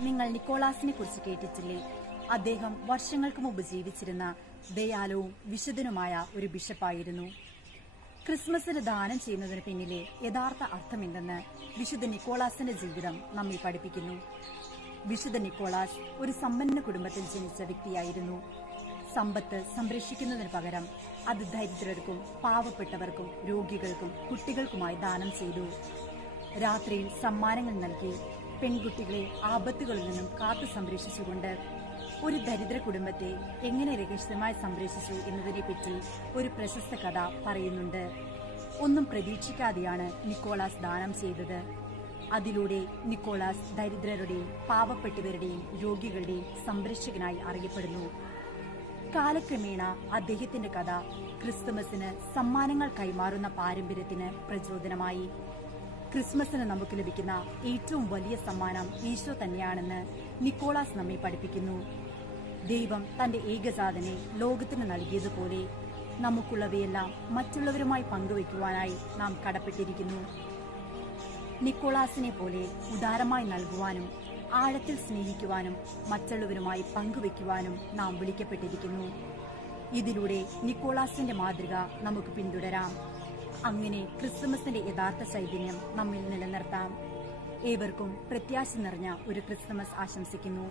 നിങ്ങൾ നിക്കോളാസിനെ കുറിച്ച് കേട്ടിട്ടില്ലേ? അദ്ദേഹം വർഷങ്ങൾക്ക് മുമ്പ് ജീവിച്ചിരുന്ന ദയാലവും വിശുദ്ധനുമായ ഒരു ബിഷപ്പായിരുന്നു. ക്രിസ്മസിന് ദാനം ചെയ്യുന്നതിന് പിന്നിലെ യഥാർത്ഥ അർത്ഥമെന്തെന്ന് വിശുദ്ധ നിക്കോളാസിന്റെ ജീവിതം നമ്മെ പഠിപ്പിക്കുന്നു. വിശുദ്ധ നിക്കോളാസ് ഒരു സമ്പന്ന കുടുംബത്തിൽ ജനിച്ച വ്യക്തിയായിരുന്നു. സമ്പത്ത് സംരക്ഷിക്കുന്നതിന് പകരം അത് ദരിദ്രർക്കും പാവപ്പെട്ടവർക്കും രോഗികൾക്കും കുട്ടികൾക്കുമായി ദാനം ചെയ്തു. രാത്രിയിൽ സമ്മാനങ്ങൾ നൽകി പെൺകുട്ടികളെ ആപത്തുകളിൽ നിന്നും കാത്തു സംരക്ഷിച്ചുകൊണ്ട് ഒരു ദരിദ്ര കുടുംബത്തെ എങ്ങനെ രഹസ്യമായി സംരക്ഷിച്ചു എന്നതിനെപ്പറ്റി ഒരു പ്രശസ്ത കഥ പറയുന്നുണ്ട്. ഒന്നും പ്രതീക്ഷിക്കാതെയാണ് നിക്കോളാസ് ദാനം ചെയ്തത്. അതിലൂടെ നിക്കോളാസ് ദരിദ്രരുടെയും പാവപ്പെട്ടവരുടെയും രോഗികളുടെയും സംരക്ഷകനായി അറിയപ്പെടുന്നു. കാലക്രമേണ അദ്ദേഹത്തിന്റെ കഥ ക്രിസ്തുമസിന് സമ്മാനങ്ങൾ കൈമാറുന്ന പാരമ്പര്യത്തിന് പ്രചോദനമായി. ക്രിസ്മസിന് നമുക്ക് ലഭിക്കുന്ന ഏറ്റവും വലിയ സമ്മാനം ഈശോ തന്നെയാണെന്ന് നിക്കോളാസ് നമ്മെ പഠിപ്പിക്കുന്നു. ദൈവം തന്റെ ഏകജാതനെ ലോകത്തിന് നൽകിയതുപോലെ നമുക്കുള്ളവയെല്ലാം മറ്റുള്ളവരുമായി പങ്കുവയ്ക്കുവാനായി നാം കടപ്പെട്ടിരിക്കുന്നു. നിക്കോളാസിനെ പോലെ ഉദാരമായി നൽകുവാനും ആഴത്തിൽ സ്നേഹിക്കുവാനും മറ്റുള്ളവരുമായി പങ്കുവയ്ക്കുവാനും നാം വിളിക്കപ്പെട്ടിരിക്കുന്നു. ഇതിലൂടെ നിക്കോളാസിന്റെ മാതൃക നമുക്ക് പിന്തുടരാം. അങ്ങനെ ക്രിസ്തുമസിന്റെ യഥാർത്ഥ ചൈതന്യം നമ്മിൽ നിലനിർത്താം. ഏവർക്കും പ്രത്യാശ നിറഞ്ഞ ഒരു ക്രിസ്തുമസ് ആശംസിക്കുന്നു.